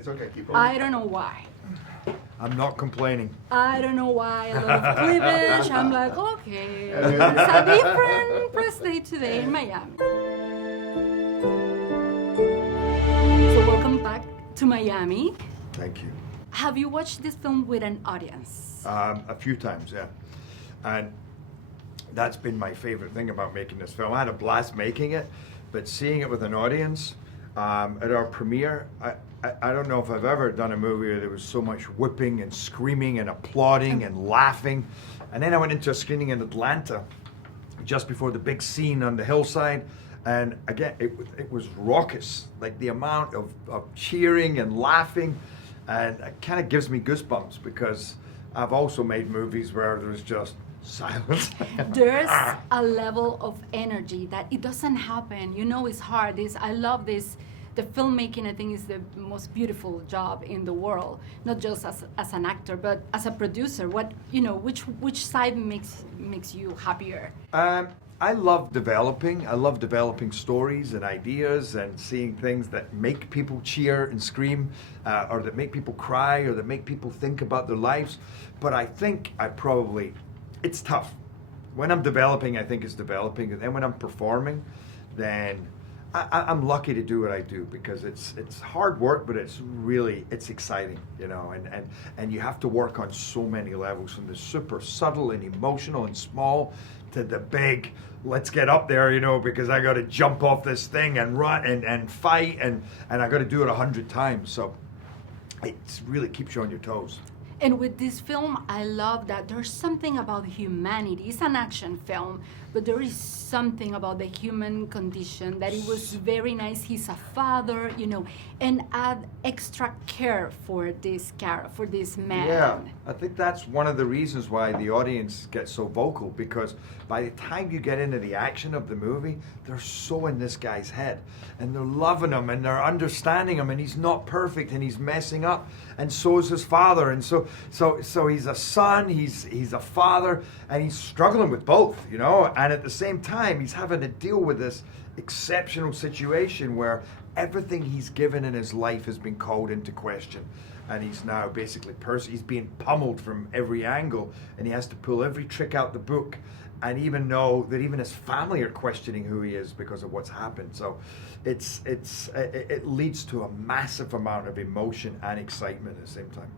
It's okay, keep going. I don't know why. I'm not complaining. I don't know why. A lot of cleavage. I'm like, okay, it's a different press day today in Miami. So welcome back to Miami. Thank you. Have you watched this film with an audience? A few times, yeah. And that's been my favorite thing about making this film. I had a blast making it, but seeing it with an audience, at our premiere, I don't know if I've ever done a movie where there was so much whipping and screaming and applauding and laughing. And then I went into a screening in Atlanta just before the big scene on the hillside. And again, it was raucous, like the amount of cheering and laughing. And it kind of gives me goosebumps because I've also made movies where there's just silence. There's a level of energy that it doesn't happen. You know, it's hard. I love this. The filmmaking, I think, is the most beautiful job in the world. Not just as an actor, but as a producer. Which side makes you happier? I love developing. I love developing stories and ideas and seeing things that make people cheer and scream, or that make people cry, or that make people think about their lives. But I think it's tough. When I'm developing, I think it's developing, and then when I'm performing, then I'm lucky to do what I do because it's hard work, but it's exciting, and you have to work on so many levels, from the super subtle and emotional and small to the big, let's get up there, because I got to jump off this thing and run and fight and I got to do it 100 times. So it really keeps you on your toes. And with this film, I love that there's something about humanity. It's an action film, but there is something about the human condition that it was very nice. He's a father, and add extra care for this man. Yeah, I think that's one of the reasons why the audience gets so vocal, because by the time you get into the action of the movie, they're so in this guy's head, and they're loving him, and they're understanding him, and he's not perfect, and he's messing up, and so is his father, and so he's a son, he's a father, and he's struggling with both, and at the same time, he's having to deal with this exceptional situation where everything he's given in his life has been called into question, and he's now basically he's being pummeled from every angle, and he has to pull every trick out the book, and even know that even his family are questioning who he is because of what's happened. So it leads to a massive amount of emotion and excitement at the same time.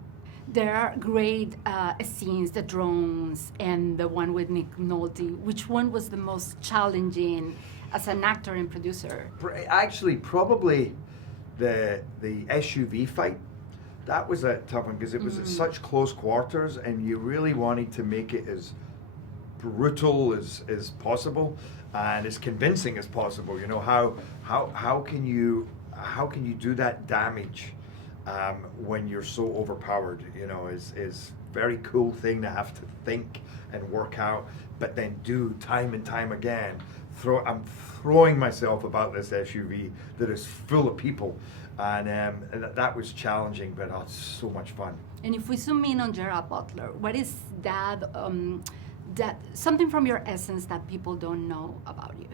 There are great scenes, the drones and the one with Nick Nolte. Which one was the most challenging as an actor and producer? Actually, probably the SUV fight. That was a tough one because it was at such close quarters, and you really wanted to make it as brutal as possible and as convincing as possible. How can you do that damage when you're so overpowered? Is very cool thing to have to think and work out, but then do time and time again. I'm throwing myself about this SUV that is full of people, and that was challenging, but so much fun. And if we zoom in on Gerard Butler, what is that something from your essence that people don't know about you?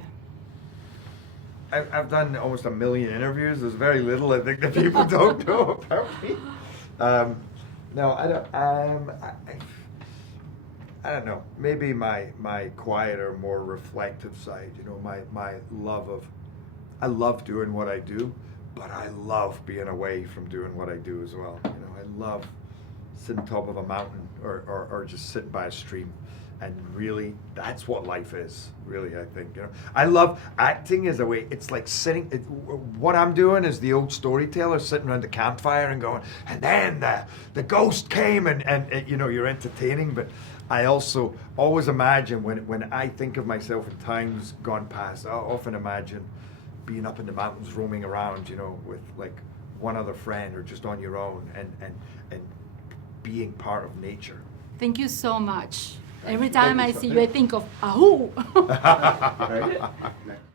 I've done almost 1 million interviews. There's very little I think that people don't know about me. No, I don't. I don't know. Maybe my quieter, more reflective side. I love doing what I do, but I love being away from doing what I do as well. I love sitting top of a mountain or just sitting by a stream. And really, that's what life is, really, I think. I love acting as a way, it's like what I'm doing is the old storyteller sitting around the campfire and going, and then the ghost came and you're entertaining. But I also always imagine when I think of myself in times gone past, I often imagine being up in the mountains roaming around, with like one other friend or just on your own and being part of nature. Thank you so much. Every time I see you, I think of Ahoo!